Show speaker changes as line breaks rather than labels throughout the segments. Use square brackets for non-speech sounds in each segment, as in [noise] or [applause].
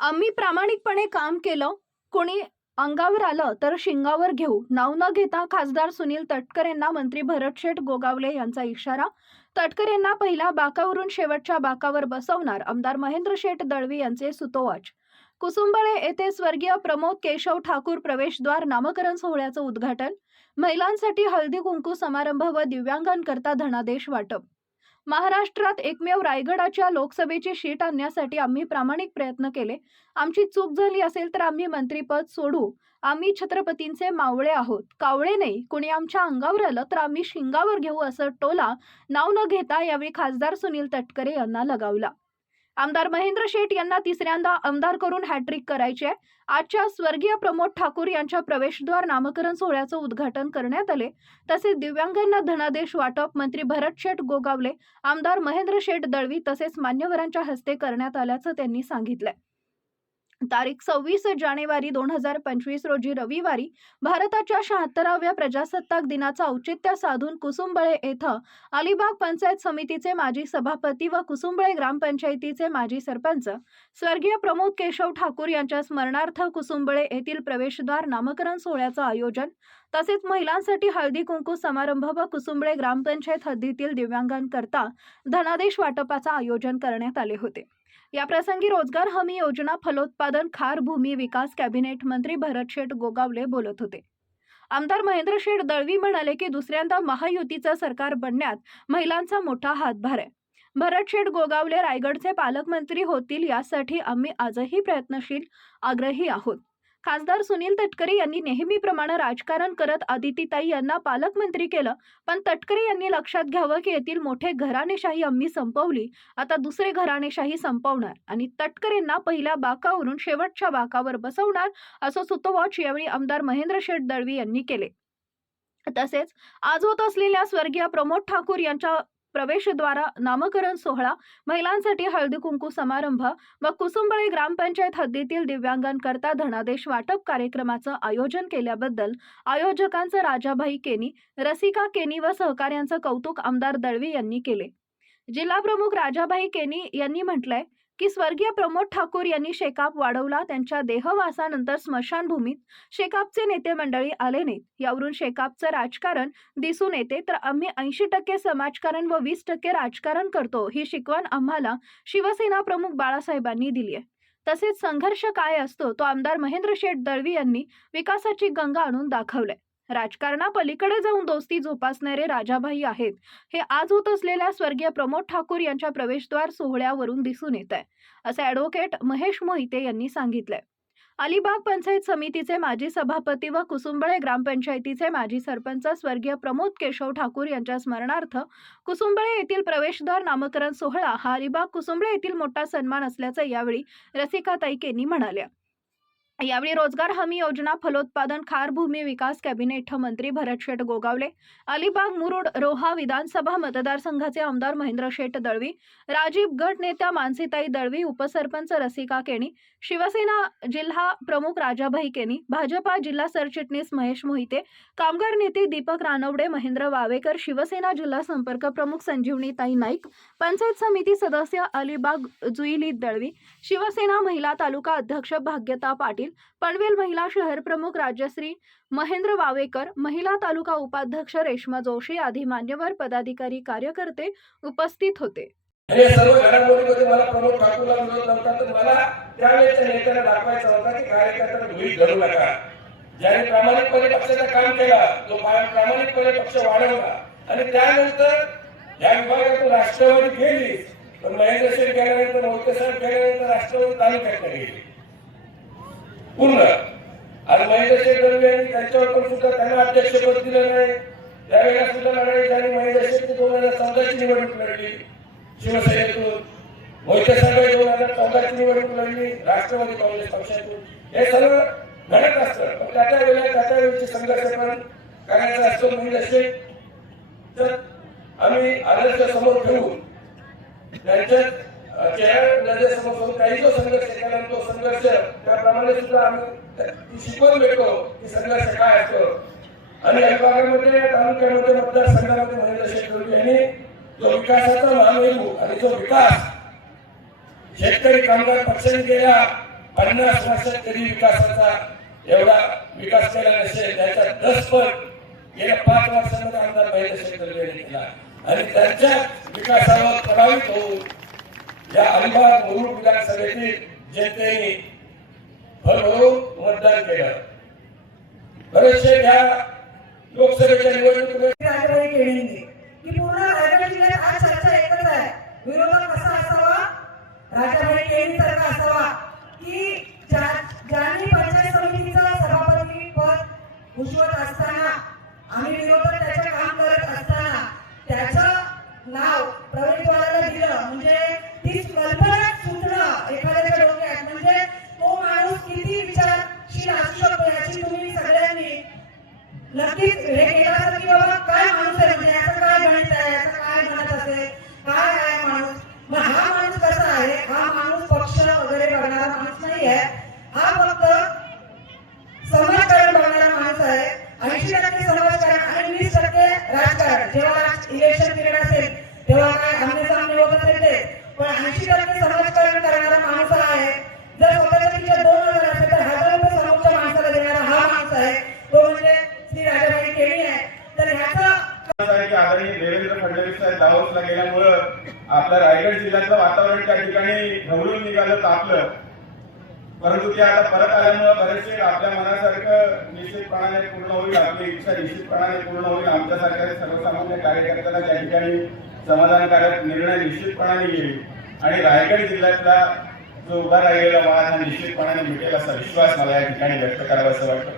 आम्ही प्रामाणिकपणे काम केलं. कोणी अंगावर आलं तर शिंगावर घेऊ. नाव न घेता खासदार सुनील तटकरेंना मंत्री भरतशेठ गोगावले यांचा इशारा. तटकरेंना पहिल्या बाकावरून शेवटच्या बाकावर बसवणार आमदार महेंद्र शेठ दळवी यांचे सुतोवाच. कुसुंबळे येथे स्वर्गीय प्रमोद केशव ठाकूर प्रवेशद्वार नामकरण सोहळ्याचं उद्घाटन. महिलांसाठी हळदी कुंकू समारंभ व दिव्यांगांकरता धनादेश वाटप. महाराष्ट्रात एकमेव रायगडाच्या लोकसभेची शीट आणण्यासाठी आम्ही प्रामाणिक प्रयत्न केले. आमची चूक झाली असेल तर आम्ही मंत्रीपद सोडू. आम्ही छत्रपतींचे मावळे आहोत. कावळे नाही कुणी आमच्या अंगावर आलं तर आम्ही शिंगावर घेऊ असं टोला नाव न घेता यावेळी खासदार सुनील तटकरे यांना लगावला. आमदार महेंद्र शेठ यांना तिसऱ्यांदा आमदार करून हॅट्रिक करायचे आहे. आजच्या स्वर्गीय प्रमोद ठाकूर यांच्या प्रवेशद्वार नामकरण सोहळ्याचं उद्घाटन करण्यात आले तसेच दिव्यांगांना धनादेश वाटप मंत्री भरत शेठ गोगावले आमदार महेंद्र शेठ दळवी तसेच मान्यवरांच्या हस्ते करण्यात आल्याचं त्यांनी सांगितलंय तारीख सव्वीस जानेवारी दोन हजार पंचवीस रोजी रविवारी भारताच्या शहात्तराव्या प्रजासत्ताक दिनाचा औचित्य साधून कुसुंबळे येथं अलिबाग पंचायत समितीचे माजी सभापती व कुसुंबळे ग्रामपंचायतीचे माजी सरपंच स्वर्गीय प्रमोद केशव ठाकूर यांच्या स्मरणार्थ कुसुंबळे येथील प्रवेशद्वार नामकरण सोहळ्याचं आयोजन तसेच महिलांसाठी हळदी कुंकू समारंभ व कुसुंबळे ग्रामपंचायत हद्दीतील दिव्यांगांकरता धनादेश वाटपाचं आयोजन करण्यात आले होते. याप्रसंगी रोजगार हमी योजना फलोत्पादन खार भूमी विकास कॅबिनेट मंत्री भरत शेठ गोगावले बोलत होते. आमदार महेंद्र शेठ दळवी म्हणाले की दुसऱ्यांदा महायुतीचं सरकार बनण्यात महिलांचा मोठा हातभार आहे. भरत शेठ गोगावले रायगडचे पालकमंत्री होतील यासाठी आम्ही आजही प्रयत्नशील आग्रही आहोत. खासदार सुनील तटकरे यांनी नेहमीप्रमाणे राजकारण करत आदितीताई यांना पालकमंत्री केलं. पण तटकरे यांनी लक्षात घ्यावं की येथील मोठे घराणेशाही आम्ही संपवली. आता दुसरे घराणेशाही संपवणार आणि तटकरेंना पहिल्या बाकावरून शेवटच्या बाकावर बसवणार असं सुतोवाच यावेळी आमदार महेंद्र शेठ दळवी यांनी केले. तसेच आज होत असलेल्या स्वर्गीय प्रमोद ठाकूर यांच्या प्रवेशद्वारा नामकरण सोहळा महिलांसाठी हळदी कुंकू समारंभ व कुसुंबळे ग्रामपंचायत हद्दीतील दिव्यांगांकरता धनादेश वाटप कार्यक्रमाचं आयोजन केल्याबद्दल आयोजकांचं राजाभाई केनी रसिका केनी व सहकाऱ्यांचं कौतुक आमदार दळवी यांनी केले. जिल्हा प्रमुख राजाभाई केनी यांनी म्हटलंय की स्वर्गीय प्रमोद ठाकूर यांनी शेकाप वाढवला. त्यांच्या देहवासानंतर स्मशानभूमीत शेकापचे नेते मंडळी आले नाहीत. यावरून शेकापचं राजकारण दिसून येते. तर आम्ही ऐंशी टक्के समाजकारण व वीस टक्के राजकारण करतो ही शिकवण आम्हाला शिवसेना प्रमुख बाळासाहेबांनी दिली आहे. तसेच संघर्ष काय असतो तो आमदार महेंद्र शेठ दळवी यांनी विकासाची गंगा आणून दाखवलाय. राजकारणापलीकडे जाऊन दोस्ती जोपासणारे राजाभाई आहेत. हे आज होत असलेल्या स्वर्गीय प्रमोद ठाकूर यांच्या प्रवेशद्वार सोहळ्यावरून दिसून येत आहे असे ॲडव्होकेट महेश मोहिते यांनी सांगितलंय. अलिबाग पंचायत समितीचे माजी सभापती व कुसुंबळे ग्रामपंचायतीचे माजी सरपंच स्वर्गीय प्रमोद केशव ठाकूर यांच्या स्मरणार्थ कुसुंबळे येथील प्रवेशद्वार नामकरण सोहळा हा अलिबाग कुसुंबळे येथील मोठा सन्मान असल्याचं यावेळी रसिकाताईकेंनी म्हणाल्या. यावेळी रोजगार हमी योजना फलोत्पादन खार भूमी विकास कॅबिनेट मंत्री भरत शेठ गोगावले अलिबाग मुरुड रोहा विधानसभा मतदारसंघाचे आमदार महेंद्र शेठ दळवी राजीव गट नेत्या मानसीताई दळवी उपसरपंच रसिका केणी शिवसेना जिल्हा प्रमुख राजाभाई केणी भाजपा जिल्हा सरचिटणीस महेश मोहिते कामगार नेते दीपक रानवडे महेंद्र वावेकर शिवसेना जिल्हा संपर्क प्रमुख संजीवनीताई नाईक पंचायत समिती सदस्य अलिबाग जुईली दळवी शिवसेना महिला तालुका अध्यक्ष भाग्यता पाटील पनवेल महिला शहर प्रमुख राजश्री महेंद्र वावेकर महिला तालुका उपाध्यक्ष रेश्मा जोशी आदी मान्यवर पदाधिकारी कार्यकर्ते उपस्थित होते.
हे सर्व घडामोडीमध्ये मला प्रमोद ठाकूरला विरोध नव्हता तर मला त्यावेळेच्या नेत्याला दाखवायचा होता की कार्यकर्त्यांना गृहित धरू नका. ज्याने प्रामाणिकपणे पक्षाचं काम केला तो प्रामाणिकपणे पक्ष वाढवला. आणि त्यानंतर या विभागातून राष्ट्रवादी गेली पण महेंद्र सिंग गेल्यानंतर मोहिते साहेब गेल्यानंतर राष्ट्रवादी तालुक्यात गेली. पूर्ण. आणि महेंद्रशेठ शेठ यांनी त्यांच्यावर पण सुद्धा त्यांना अध्यक्षपद दिलं नाही. त्यावेळेला सुद्धा लढाई झाली. महेंद्रशेठ दोन हजार चौदाची निवडणूक लढली. शिवसेनेतून. मोहिते साहेब दोन हजार चौदाची निवडणूक लढली. राष्ट्रवादी काँग्रेस पक्षातून. हे सर्व घडत असतं. पण त्या वेळेला त्याच्या वेळेची संघर्ष पण करायचा असतो. महेंद्रशेठ तर आम्ही आदर्श समोर ठेवून त्यांच्यात अ, काही जो संघर्ष केला तो संघर्ष त्याप्रमाणे सुद्धा आम्ही ती भेटतो की संघर्ष काय असतो. आणि या तालुक्यामध्ये मतदारसंघामध्ये महेंद्र शेतकरी यांनी जो विकासाचा महामेरू आणि जो विकास शेतकरी कामगार पक्षाने गेल्या पन्नास वर्षात कधी विकासाचा एवढा विकास केला नसेल त्याच्या दसपट गेल्या पाच वर्षामध्ये आमदार महेंद्र शेतकरी यांनी केला. आणि त्यांच्या विकासावर प्रभावित होऊन या अलिबाग मुरुड विधानसभेतील जनतेने भरभरून मतदान केलं. बरेचसे या लोकसभेच्या निवडणुकीमध्ये
की पूर्ण रायगड जिल्ह्यात आज चर्चा एकच आहे. विरोधक कसा असावा? राजाबाई केळीसारखा असावा? की ज्यांनी पंचायत समितीचं सभापती पद भूषवत असताना आम्ही विरोधक त्याचे टक्के समाजकारण आणि वीस टक्के राजकारण. जेव्हा इलेक्शन पिरियड असेल तेव्हा काय आमने सामने होत असेल ते. पण ऐंशी टक्के समाजकारण करणारा माणूस आहे. जर स्वतःच्या खिशात दोन हजार असेल तर हजार रुपये समोरच्या माणसाला देणारा हा माणूस आहे. तो म्हणजे श्री राजाभाई केळी आहे. तर ह्याचा
आदरणीय देवेंद्र फडणवीस साहेब दावसला गेल्यामुळं आपल्या रायगड जिल्ह्यातलं वातावरण त्या ठिकाणी ढवळून निघालं तापलं. परंतु ते आता परत आल्यामुळे बरेचसे आपल्या मनासारखं निश्चितपणाने पूर्ण होईल आपली इच्छा निश्चितपणाने पूर्ण होईल. आमच्यासारख्या सर्वसामान्य कार्यकर्त्याला त्या ठिकाणी समाधानकारक निर्णय निश्चितपणाने येईल. आणि रायगड जिल्ह्यातला जो उभा राहिलेला वाद हा निश्चितपणाने मिटेल असा विश्वास मला या ठिकाणी व्यक्त करावा असं वाटतं.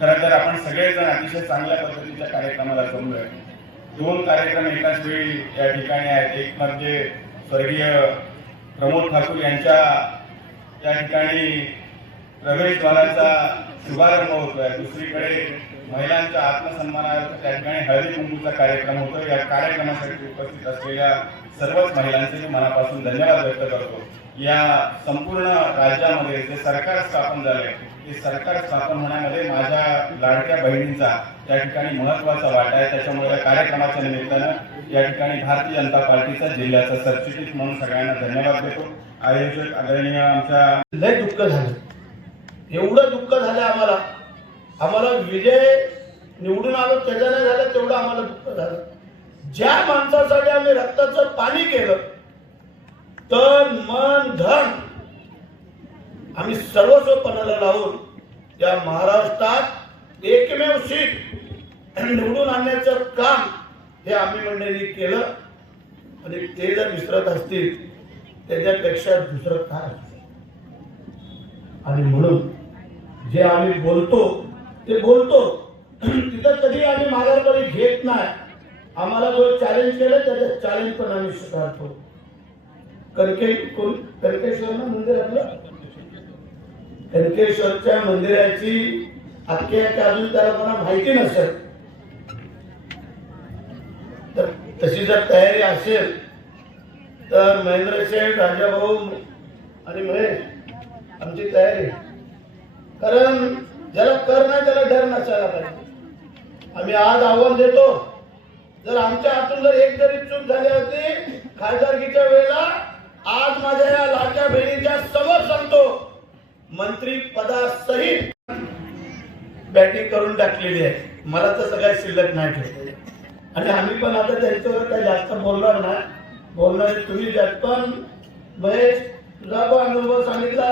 खरं तर आपण सगळेजण अतिशय चांगल्या पद्धतीच्या कार्यक्रमाला जमलोय दोन कार्यक्रम एकाच वेळी या ठिकाणी आहेत. एक म्हणजे स्वर्गीय प्रमोद ठाकूर यांच्या त्या ठिकाणी प्रवेशद्वाराचा शुभारंभ होतोय. दुसरीकडे महिलांच्या आत्मसन्मानार्थ त्या ठिकाणी हळदी कुंकूचा कार्यक्रम होतो या कार्यक्रमासाठी उपस्थित असलेल्या सर्वच महिलांचे मनापासून धन्यवाद व्यक्त करतो. या संपूर्ण राज्यामध्ये जे सरकार स्थापन झालंय ते सरकार स्थापन होण्यामध्ये माझ्या लाडक्या बहिणींचा त्या ठिकाणी महत्त्वाचा वाटा आहे. त्याच्यामुळे या कार्यक्रमाच्या निमित्तानं या ठिकाणी भारतीय जनता पार्टीचा जिल्ह्याचा सरचिटणीस म्हणून सगळ्यांना धन्यवाद देतो. आयोजक आदरणीय आमच्या
लय दुःख झालं. एवढं दुःख झालं आम्हाला. आम्हाला विजय निवडून आलो त्याचं नाही झालं तेवढं आम्हाला दुःख झालं. ज्या माणसासाठी आम्ही रक्ताचं पाणी केलं तन मन धन आम्ही सर्वस्व पणाला लावून या महाराष्ट्रात एकमेव सीट निवडून आणण्याचं काम हे आम्ही मंडळी केलं. आणि ते जर विसरत असतील त्याच्यापेक्षा दुसरं काय? आणि म्हणून जे आम्ही बोलतो ते बोलतो. तिथं कधी आम्ही माघारपणी घेत नाही. आम्हाला जो चॅलेंज केलं त्याचं चॅलेंज पण आम्ही स्वीकारतो. कणके कोण? कणकेश्वर ना मंदिर आपलं? कनकेश्वरच्या मंदिराची आख्यायिका अजून त्याला कोणा माहिती नसेल. तर तशी जर तयारी असेल तर महेंद्र शेठ राजाभाऊ आणि महेश आमची तयारी. कारण ज्याला कर नाही त्याला डर नसायला पाहिजे. आम्ही आज आव्हान देतो जर आमच्या हातून जर एक जरी चूक झाली होती खासदारकीच्या वेळेला आज माझ्या या लाडक्या बहिणीच्या समोर सांगतो मंत्री पदासहित बॅटिंग करून टाकलेली आहे. मला तर सगळ्यात शिल्लक नाही ठेवले आणि आम्ही पण आता त्यांच्यावर काही जास्त बोलणार नाही. बोलणारे तुम्ही जास्त पण महेश तुझा पण अनुभव सांगितला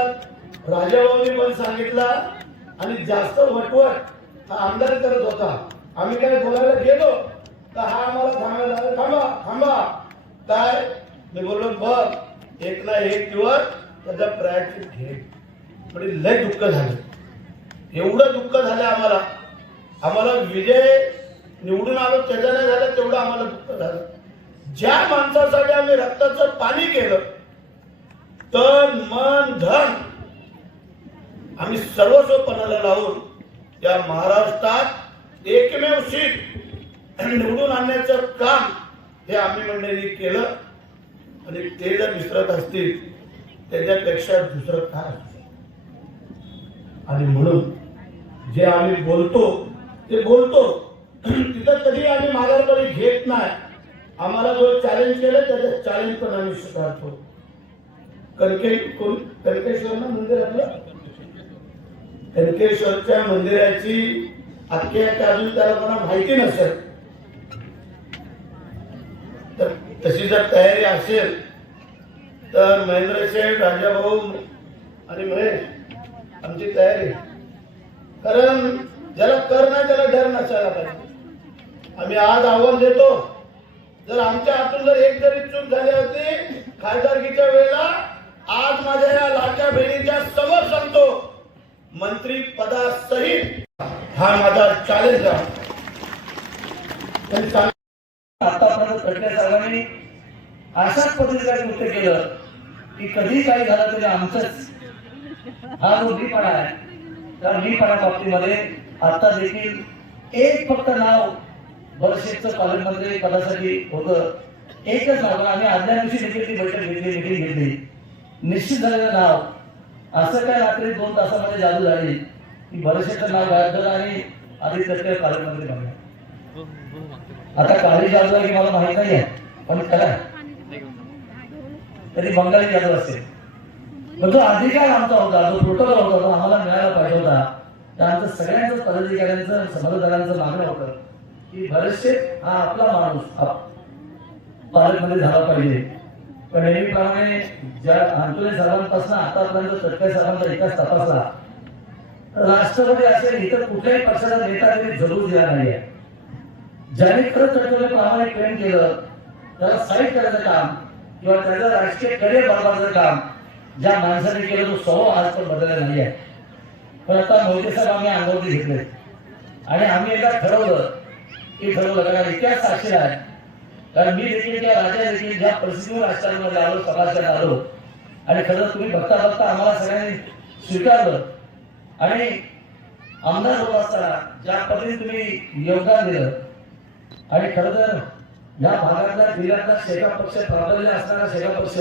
राजाभाऊनी पण सांगितला आणि जास्त वटवट हा आमदार करत होता. आम्ही काय बोलायला गेलो तर हा आम्हाला थांबायला थांबा थांबा. काय? मी बोललो बघ एक ना एक दिवस त्याचा प्रयत्न घे. म्हणजे लय दुःख झालं. एवढं दुःख झालं आम्हाला. आम्हाला विजय निवडून आलो त्याचं नाही झालं तेवढं आम्हाला दुःख झालं. ज्या माणसासाठी आम्ही रक्ताचं पाणी केलं तन मन धन आम्ही सर्वस्व पणाला लावून या महाराष्ट्रात एकमेव सीट निवडून आणण्याचं काम हे आम्ही मंडळी केलं. आणि ते जर विसरत असतील त्याच्यापेक्षा दुसरं काय आणि म्हणून जे आम्ही बोलतो ते बोलतो. [clears throat] तिथं कधी आम्ही माघारपणी घेत नाही. आम्हाला जो चॅलेंज केलं त्याचं चॅलेंज पण आम्ही स्वीकारतो. कनके कोण? कनकेश्वर ना मंदिर आपलं? कनकेश्वरच्या मंदिराची आख्यायिका अजून त्या लोकांना माहिती नसेल. तर तशी जर तयारी असेल तर महेंद्र शेठ राजाभाऊ आणि महेश आमची तयारी. कारण ज्याला कर नाही त्याला डर नसायला पाहिजे. आम्ही आज आव्हान देतो जर आमच्या हातून जर एक जरी चूक झाली होती खासदारकीच्या वेळेला आज माझ्या या लाडक्या बहिणीच्या समोर सांगतो मंत्री पदासहित हा माझा चॅलेंज आहे. चालेल.
आतापर्यंत खडके अशाच पद्धतीचा कृत्य केलं की कधी काही झालं तरी आमचंच हा जो मीपणा आहे त्या मीपणा बाबतीमध्ये आता देखील एक फक्त नाव बरशेचं पालकमंत्री पदासाठी होतं. एकच नाव आम्ही आदल्या दिवशी देखील ती बैठक घेतली मिटिंग घेतली. निश्चित झालेलं नाव. असं काय रात्री दोन तासामध्ये जादू झाली? की बरेचशेचं नाव गायब झालं आणि आदित्य तटकरे पालकमंत्री बनले आता काही जादू आहे की मला माहीत नाही आहे पण खरं तरी बंगाली जादू असेल. पण तो अधिकार आमचा होता जो प्रोटोकॉल होता तो आम्हाला मिळायला पाहिजे होता. तर आमचं सगळ्यांचं पदाधिकाऱ्यांचं समजदारांचं मागणं होतं. की बरेचसे हा आपला माणूस पालकमध्ये झाला पाहिजे. पण नेहमीप्रमाणे ज्या अंतुले साहेबांपासून आतापर्यंत तटकरे साहेबांचा इतिहास तपासला तर राष्ट्रपती असेल इतर कुठल्याही पक्षाचा नेता त्यांनी जरूर दिला नाहीये. ज्याने खरं तत्वाला प्रमाणे प्रेम केलं त्याला साईड करायचं काम किंवा त्याचं राजकीय करिअर बनवायचं काम ज्या माणसाने केलं तो स्वभाव आज पण बदलला नाही आहे पण आता मोदी साहेब आम्ही अंगावरती घेतले. आणि आम्ही एकदा ठरवलं हे ठरवलं कारण इतिहास साक्षी आहे कारण मी देखील त्या राजा देखील ज्या परिस्थितीवर राजकारणामध्ये आलो समाजात आलो. आणि खरं तुम्ही बघता बघता आम्हाला सगळ्यांनी स्वीकारलं. आणि आमदार होत असताना ज्या पद्धतीने तुम्ही योगदान दिलं आणि खरं तर या भागातला जिल्ह्यातला शेका पक्ष प्राबल्य असणारा शेका पक्ष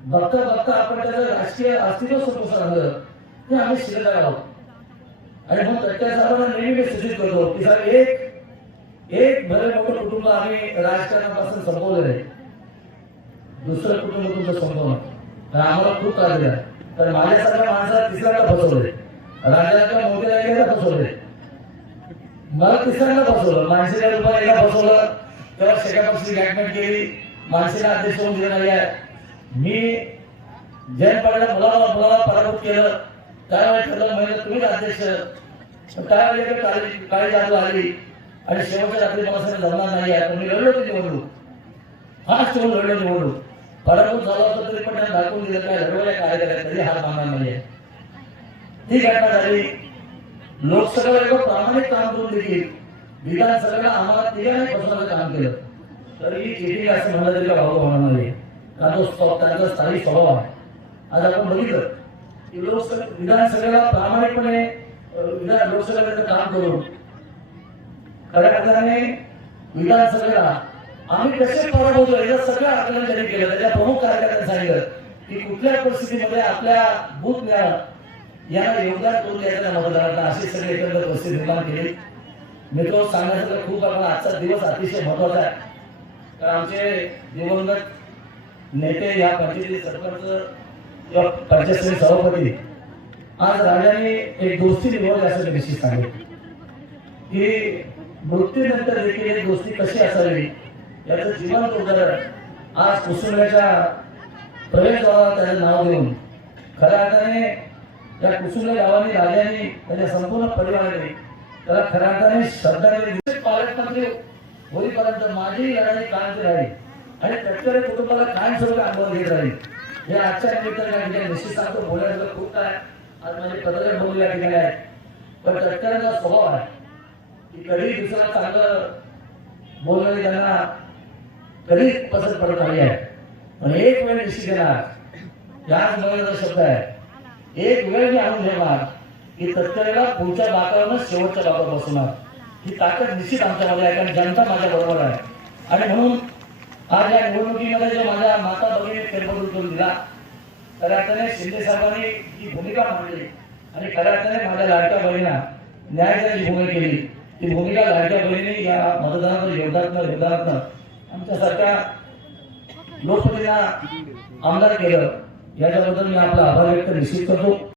बघता बघता आपण त्याचं राजकीय अस्तित्व सुरू सांगलं ते आम्ही शिकत आहोत. आणि मग त्याच्या साहेबांना नेहमी मी सूचित करतो. की सर एक एक भले मोठं कुटुंब आम्ही राजकारणापासून संपवलेलं आहे. दुसरं कुटुंब तुमचं संपवणं तर आम्हाला खूप त्रास दिला तर माझ्यासारख्या माणसाला तिसऱ्यांदा फसवले राजाच्या मोठ्या गेला फसवले मला तिसऱ्यांदा फसवलं. माणसेच्या रुपये एकदा फसवलं तर शेका गॅटमेंट केली. माणसेला अध्यक्ष होऊन दिलं नाही आहे. मी जैन पडल्या मुलाला मुलाला पराभूत केलं. त्यावेळी ठरलं म्हणजे तुम्हीच अध्यक्ष. पण त्यावेळी काळी काळी जादू आली. आणि शेवटच्या रात्री मला जमणार नाही आहे. पण लढलो ती निवडणूक फास्ट होऊन लढलो निवडणूक पराभूत झाला होता तरी पण त्यांना दाखवून दिलं. काय लढवल्या कार्यकर्त्या तरी हार मानणार नाहीये. ती घटना झाली. लोकसभेला एवढं प्रामाणिक काम करून देखील विधानसभेला आम्हाला तिघांनी बसवण्याचं काम केलं. तरी चिठी असं म्हणलं तरी काय भाऊ होणार नाही कारण तो त्यांचा स्थायी स्वभाव आहे. आज आपण बघितलं की लोकसभे विधानसभेला प्रामाणिकपणे विधान लोकसभेचं काम करून खऱ्या विधान विधानसभेला आम्ही कसे पराभूत याचं सगळं आकलन त्यांनी केलं. त्याच्या प्रमुख कार्यकर्त्यांनी सांगितलं की कुठल्या परिस्थितीमध्ये आपल्या बूथ मिळालं याला योगदान करून द्यायचं मतदारांना अशी सगळी एकंदर परिस्थिती निर्माण केली. मित्र सांगण्याचं खूप आपला आजचा दिवस अतिशय महत्त्वाचा आहे. कारण आमचे दिवंगत नेते या पंचायती सरपंच किंवा पंचायत सभापती आज राजाने एक दोस्ती निभावली असं विशेष सांगितलं की मृत्यूनंतर देखील एक दोस्ती कशी असावी? याचं जिवंत उदाहरण आज कुसुंब्याच्या प्रवेशद्वाराला त्याचं नाव देऊन. खऱ्या अर्थाने त्या कुसुंब गावाने राजाने त्याच्या संपूर्ण परिवाराने त्याला खऱ्या अर्थाने श्रद्धांजली दिली. पालकमंत्री होईपर्यंत माझी लढाई कायम राहील. आणि प्रत्येक कुटुंबाला कायमस्वरूपी अनुभव घेत राहील. हे आजच्या निमित्ताने या ठिकाणी निश्चित सांगतो बोलायचं खूप काय. आज माझे पत्रकार बोलले या ठिकाणी आहेत. पण तटकऱ्यांचा स्वभाव आहे. कधी दुसरा चांगलं बोलणारे त्यांना कधी पसंत पडत नाही आहे. पण एक वेळ निश्चित केला याच मनाचा शब्द आहे. एक वेळ मी आणून ठेवणार की तत्काळला पुढच्या बाकावरनं शेवटच्या बाकावर बसणार ही ताकद निश्चित आमच्यामध्ये आहे कारण जनता माझ्या बरोबर आहे. आणि म्हणून आज या निवडणुकीमध्ये जो माझ्या माता भगिनी फेरबदल करून दिला खऱ्या अर्थाने शिंदे साहेबांनी ही भूमिका मांडली आणि खऱ्या अर्थाने माझ्या लाडक्या बहिणीला न्यायाची भूमिका केली. ती भूमिका लाडक्या बहिणी या मतदानात योगदान योगदानातनं आमच्यासारख्या लोकप्रतिनिधींना आमदार केलं. याच्याबद्दल मी आपला आभार व्यक्त निश्चित करतो.